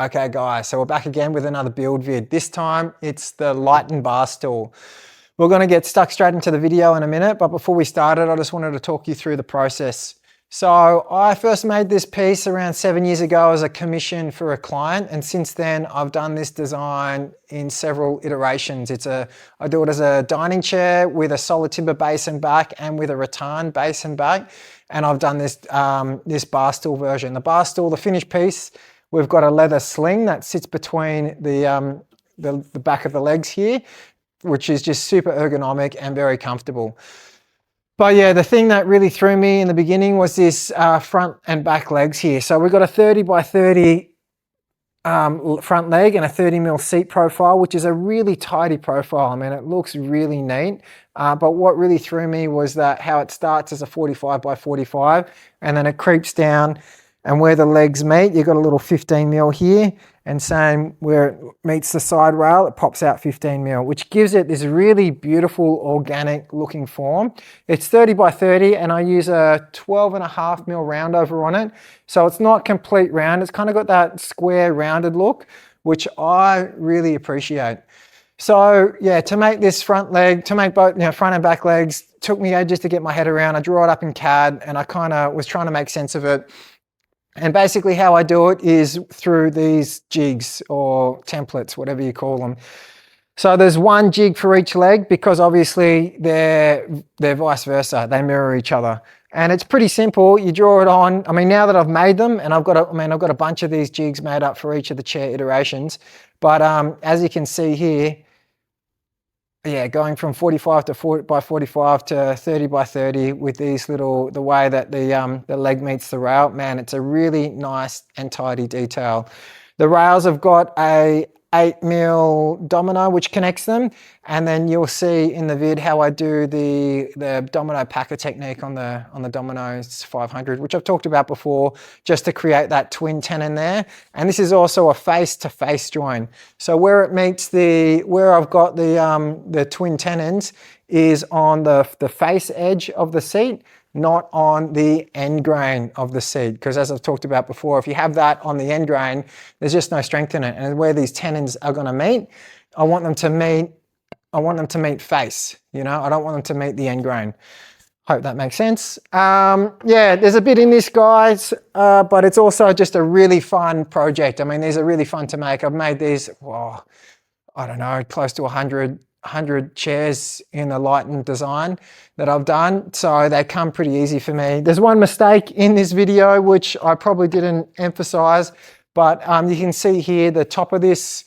Okay guys, so we're back again with another build vid. This time it's the Leighton Bar Stool. We're going to get stuck straight into the video in a minute, but before we started, I just wanted to talk you through the process. So I first made this piece around 7 years ago as a commission for a client, and since then I've done this design in several iterations. I do it as a dining chair with a solid timber base and back and with a rattan base and back, and I've done this bar stool version. The bar stool, the finished piece, we've got a leather sling that sits between the back of the legs here, which is just super ergonomic and very comfortable. But yeah, the thing that really threw me in the beginning was this front and back legs here. So we've got a 30 by 30 front leg and a 30mm seat profile, which is a really tidy profile. I mean, it looks really neat. But what really threw me was that how it starts as a 45 by 45 and then it creeps down, and where the legs meet, you've got a little 15mm here, and same where it meets the side rail, it pops out 15mm, which gives it this really beautiful organic looking form. It's 30 by 30 and I use a 12.5mm round over on it. So it's not complete round, it's kind of got that square rounded look, which I really appreciate. So yeah, to make this front leg, to make both front and back legs, took me ages to get my head around. I drew it up in CAD and I kind of was trying to make sense of it. And basically how I do it is through these jigs or templates, whatever you call them. So there's one jig for each leg because obviously they're vice versa. They mirror each other. And it's pretty simple. You draw it on. I mean, now that I've made them, and I've got a bunch of these jigs made up for each of the chair iterations. But as you can see here, yeah, going from 45 to 40 by 45 to 30 by 30 with these little, the way that the leg meets the rail, man, it's a really nice and tidy detail. The rails have got a 8mm domino which connects them, and then you'll see in the vid how I do the domino packer technique on the Domino's 500, which I've talked about before, just to create that twin tenon there. And this is also a face-to-face join. So where it meets where I've got the twin tenons is on the face edge of the seat, not on the end grain of the seat, because as I've talked about before, if you have that on the end grain, there's just no strength in it. And where these tenons are going to meet, I want them to meet face, I don't want them to meet the end grain. Hope that makes sense. Yeah, there's a bit in this, guys, but it's also just a really fun project. I mean, these are really fun to make. I've made these, I don't know, close to 100 chairs in the Leighton design that I've done, so they come pretty easy for me. There's one mistake in this video which I probably didn't emphasize, but you can see here the top of this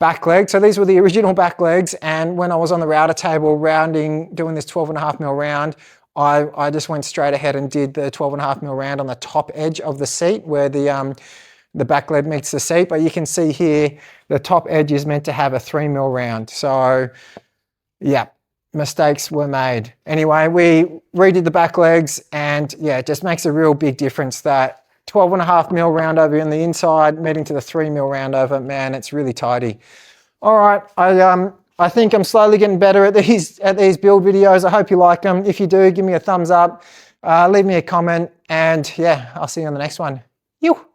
back leg. So these were the original back legs, and when I was on the router table doing this 12.5mm round, I just went straight ahead and did the 12.5mm round on the top edge of the seat where the back leg meets the seat. But you can see here, the top edge is meant to have a 3mm round. So yeah, mistakes were made. Anyway, we redid the back legs, and yeah, it just makes a real big difference that 12.5mm round over on the inside meeting to the 3mm round over. Man, it's really tidy. All right, I think I'm slowly getting better at these build videos. I hope you like them. If you do, give me a thumbs up, leave me a comment, and yeah, I'll see you on the next one. You.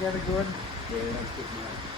together good? Yeah, that's good, mate.